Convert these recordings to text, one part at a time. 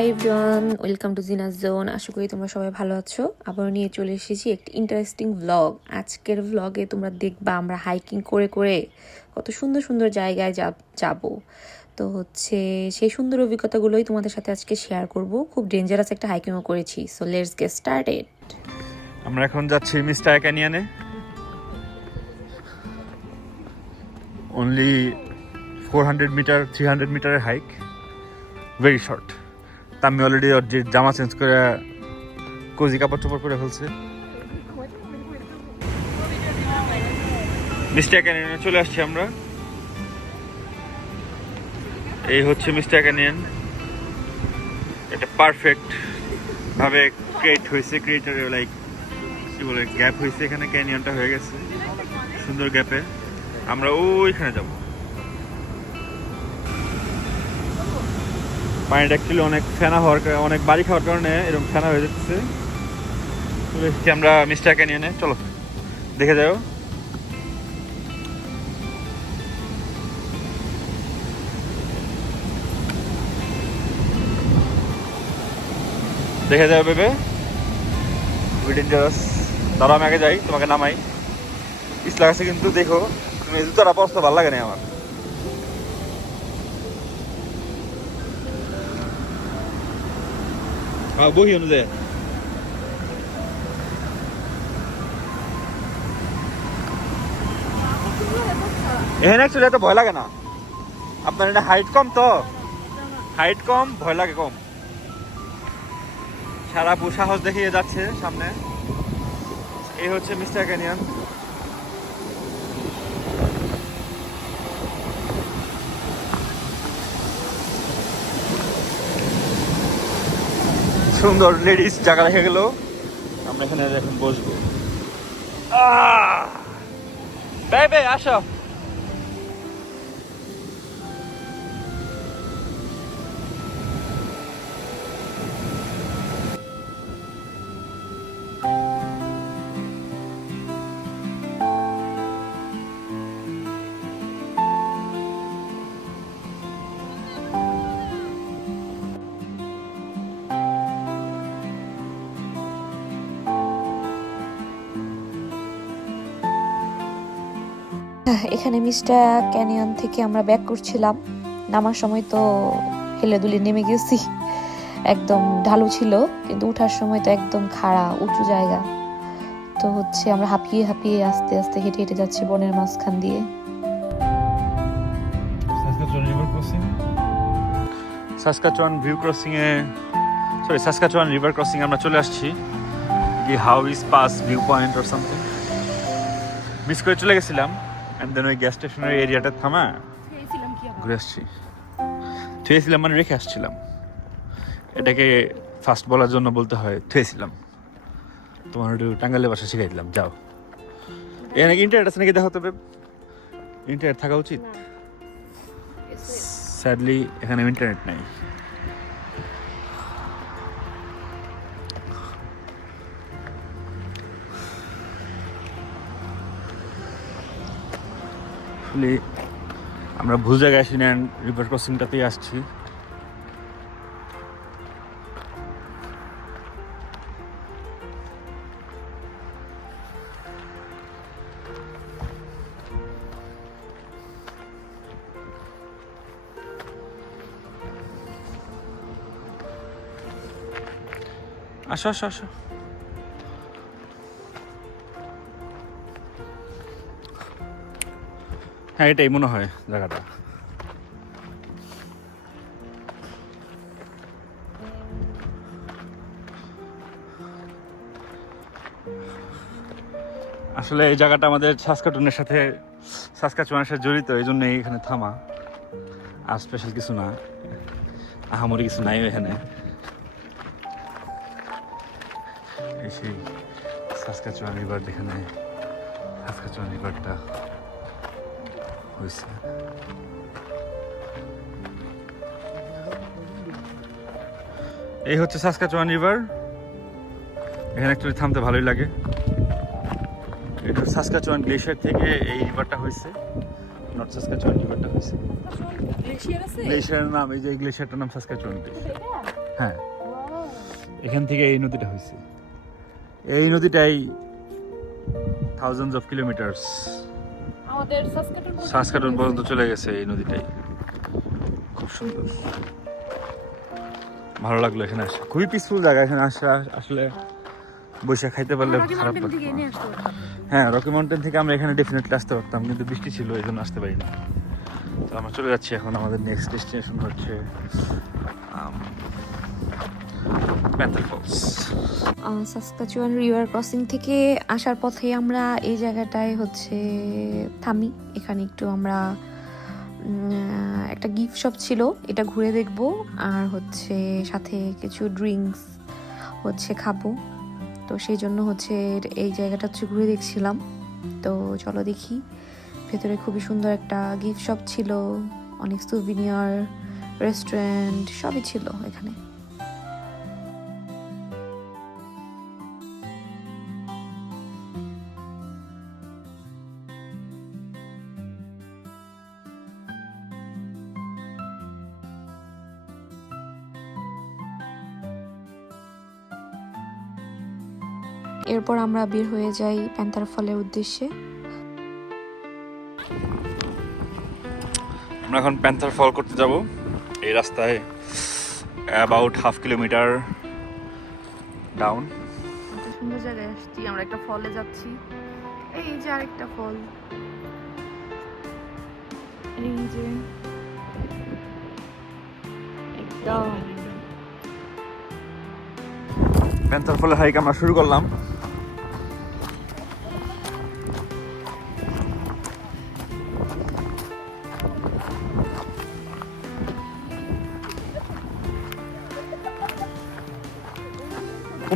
Hi everyone welcome to Genius Zone আশা করি তোমরা সবাই ভালো আছো। আবার নিয়ে চলে এসেছি একটি ইন্টারেস্টিং ভ্লগ আজকের ভ্লগে তোমরা দেখবা আমরা হাইকিং করে করে কত সুন্দর সুন্দর জায়গায় যাব। তো হচ্ছে সেই সুন্দর অভিজ্ঞতাগুলোই তোমাদের সাথে আজকে শেয়ার করব। খুব ডেঞ্জারাস একটা হাইকিংও করেছি। সো লেটস গেট স্টার্টেড আমরা এখন যাচ্ছি mister ক্যানিয়নে। Only four hundred metre three hundred মিটারের হাইক ভেরি শর্ট তা আমি অলরেডি ওর যে জামা চেঞ্জ করে, কোজি কাপড় চোপড় করে ফেলছে। মিস্টার ক্যানিয়নে চলে আসছি আমরা। এই হচ্ছে মিস্টার ক্যানিয়ন এটা পারফেক্ট ভাবে ক্রিয়েট হয়েছে ক্রিয়েটার লাইক কি বলে গ্যাপ হয়েছে এখানে ক্যানিয়নটা হয়ে গেছে। সুন্দর গ্যাপে আমরা ওইখানে যাব। পানিটা অ্যাকচুয়ালি অনেক ফেনা হওয়ার কারণে অনেক বাড়ি খাওয়ার কারণে এরকম ফেনা হয়ে যাচ্ছে। আমরা মিস্টারকে নিয়ে ক্যানিয়নে চলো। দেখে যাও। দেখে যাও ডেঞ্জারাস দাঁড়াও, আমি আগে যাই, তোমাকে নামাই। পিস লাগাচ্ছে কিন্তু দেখো, তুমি জুতোটা পরতে ভালো লাগে না আমার। হ্যাঁ বহি অনুযায়ী এখানে অ্যাকচুয়ালি এত ভয় লাগে না। আপনার এটা হাইট কম তো? হাইট কম, ভয় লাগে কম। সারা সাহস দেখিয়ে যাচ্ছে সামনে। এই হচ্ছে মিস্টার ক্যানিয়ন। সুন্দর লেডিস জায়গা রেখে গেল। আমরা এখানে এখন বসবো। বেবে আসো। এখানে মিস্টার ক্যানিয়ন থেকে আমরা ব্যাক করছিলাম। নামার সময় তো হেলে দুলে নেমে গেছি। একদম ঢালু ছিল, কিন্তু উঠার সময় তো একদম খাড়া, উঁচু জায়গা। তো হচ্ছে আমরা হাঁপিয়ে হাঁপিয়ে আস্তে আস্তে হেঁটে হেঁটে যাচ্ছি বনের মাঝখান দিয়ে। সাসকাচুয়ান ভিউ ক্রসিং এ সরি সাসকাচুয়ান রিভার ক্রসিং আমরা চলে আসছি। কি how is pass view point or something miss করে চলে গেছিলাম। অ্যান্ড দেন ওই গ্যাস স্টেশনের এরিয়াটা থামা। ঘুরে আসছি। থুয়েছিলাম মানে রেখে আসছিলাম। এটাকে ফার্স্ট বলার জন্য বলতে হয় থুয়েছিলাম। তোমার একটু টাঙ্গালে বাসা শিখাই দিলাম যাও। এখানে ইন্টারনেট আছে নাকি? দেখো তবে ইন্টারনেট থাকা উচিত? স্যাডলি এখানে ইন্টারনেট নাই। আসলে আমরা ভুল জায়গায় আসি নেন রিভার ক্রসিংটাতেই আসছি। আসো আসো আসো। হ্যাঁ এটাই মনে হয় জায়গাটা। আসলে এই জায়গাটা আমাদের সাসকাটুনের সাথে সাসকাচুয়ানের সাথে জড়িত, এই জন্য এখানে থামা। আর স্পেশাল কিছু না। আহামরি কিছু নাই এখানে। এই সেই সাসকাচুয়ান রিভার যেখানে সাসকাচুয়ান রিভারটা হয়েছে। এই হচ্ছে সাসকাচুয়ান রিভার এখানে একটু থামতে ভালোই লাগে। এটা সাসকাচুয়ান গ্লেশিয়ার থেকে এই রিভারটা হয়েছে। নর্থ সাসকাচুয়ান রিভারটা হয়েছে। গ্লেশিয়ারের নাম এই যে গ্লেশিয়ারটার নাম সাসকাচুয়ান গ্লেশিয়ার হ্যাঁ। এখান থেকে এই নদীটা হয়েছে। এই নদীটাই থাউজেন্ডস অফ কিলোমিটার্স আমাদের সাসকাটন সাসকাটন পর্যন্ত চলে গেছে এই নদীটাই। খুব সুন্দর। ভালো লাগল এখানে আসে। খুবই পিসফুল জায়গা এখানে আসে। আসলে বসে খাইতে পারলে খারাপ হ্যাঁ রকি মাউন্টেন থেকে আমরা এখানে ডেফিনেটলি আসতে পারতাম কিন্তু বৃষ্টি ছিল এই জন্য আসতে পারিনি। তো আমরা চলে যাচ্ছি এখন আমাদের নেক্সট ডেস্টিনেশন হচ্ছে Panther Falls Saskatchewan River Crossing থেকে আসার পথে আমরা এই জায়গাটায় হচ্ছে থামি। এখানে একটু আমরা একটা গিফট শপ ছিল, এটা ঘুরে দেখব আর হচ্ছে সাথে কিছু ড্রিঙ্কস হচ্ছে খাব। তো সেই জন্য হচ্ছে এই জায়গাটা হচ্ছে ঘুরে দেখছিলাম। তো চলো দেখি, ভেতরে খুবই সুন্দর একটা গিফট শপ ছিল, অনেক সুভিনিয়ার রেস্টুরেন্ট সবই ছিল এখানে। এরপর আমরা বের হয়ে যাই প্যান্থার ফলের উদ্দেশ্যে। আমরা এখন প্যান্থার ফল করতে যাব। এই রাস্তায় অ্যাবাউট হাফ কিলোমিটার ডাউন সুন্দর জায়গায় আসছি আমরা একটা ফলে যাচ্ছি। এই যে আরেকটা ফল। এই যে একদম প্যান্থার ফলের হাইক আমরা শুরু করলাম।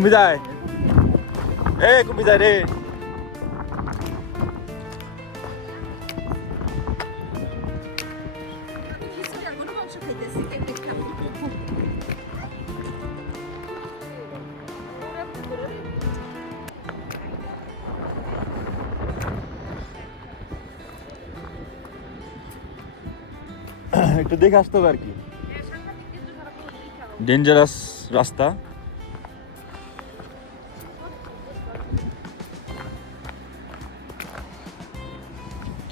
কুমি যায় এ কুমি যায় রে। একটু দেখে আসতে হবে আর কি। ডেঞ্জারাস রাস্তা।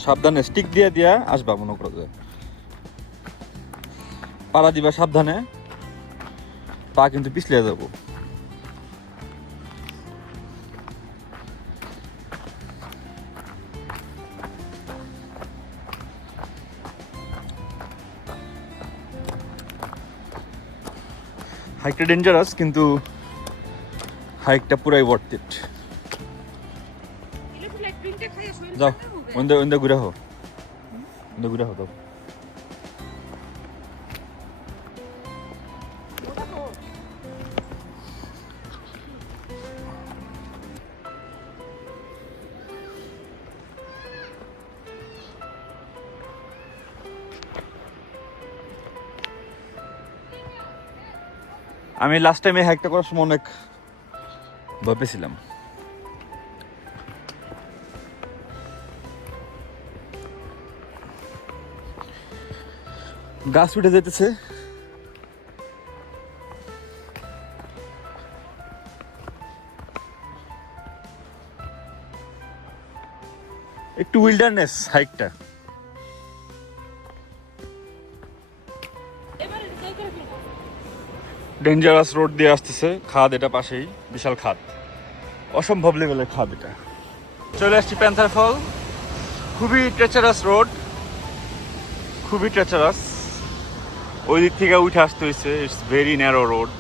সাবধানে স্টিক দিয়ে দিয়া আসবা মনে করো যে। পাড়া দিবা সাবধানে পা কিন্তু পিছলে যাব। হাইকটা ডেঞ্জারাস কিন্তু হাইকটা পুরাই ওয়ার্থ ইট যাও। ওন্দে ঘুরে হো ওন্দে ঘুরে হো দাও আমি লাস্ট টাইম এই হাইকটা করার সময় অনেক ভয় গাছ উঠে যেতেছে। একটু উইল্ডারনেস হাইকটা ডেঞ্জারাস রোড দিয়ে আসতেছে, খাদ এটা পাশেই, বিশাল খাদ। অসম্ভব লেভেলের খাদ এটা। চলে আসছি প্যান্থার ফল খুবই ট্রেচারাস রোড খুবই ট্রেচারাস ওই দিক থেকে উঠে আসতে হয়েছে it's very narrow road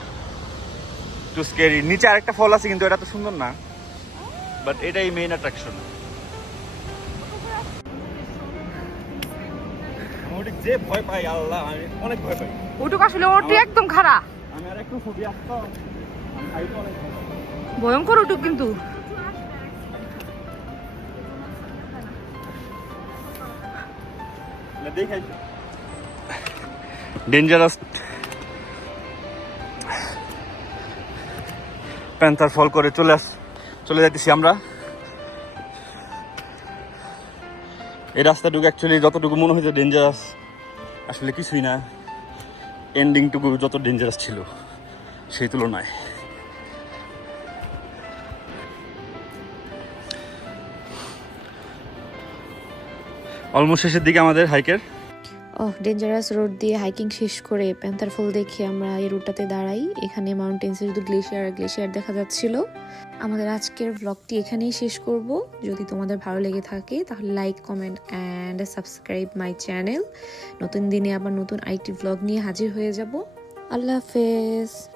too scary নিচে আরেকটা ফল আছে কিন্তু এটা তো সুন্দর না। বাট এটাই মেইন অ্যাট্রাকশন যে ভয় পাই আল্লাহ আমি অনেক ভয় পাই। ওটুক আসলে ওটি একদম খারাপ আমি আর একটু আসতাম। ভয়ঙ্কর ওটুক কিন্তু। ডেঞ্জারাস প্যান্থার ফল করে চলে আস চলে যাইতেছি আমরা। এই রাস্তাটুকু অ্যাকচুয়ালি যতটুকু মনে হয়েছে ডেঞ্জারাস আসলে কিছুই না। এন্ডিংটুকু যত ডেঞ্জারাস ছিল, সেই তুলনায়। অলমোস্ট শেষের দিকে আমাদের হাইকের ও ডেঞ্জারাস রোড দিয়ে হাইকিং শেষ করে প্যান্থার ফল দেখে আমরা এই রুটটাতে দাঁড়াই। এখানে মাউন্টেন্সে শুধু গ্লেশিয়ার আর গ্লেশিয়ার দেখা যাচ্ছিল। আমাদের আজকের ব্লগটি এখানেই শেষ করব। যদি তোমাদের ভালো লেগে থাকে, তাহলে like comment and subscribe my channel নতুন দিনে আবার নতুন আরেকটি ব্লগ নিয়ে হাজির হয়ে যাব। আল্লাহ হাফেজ।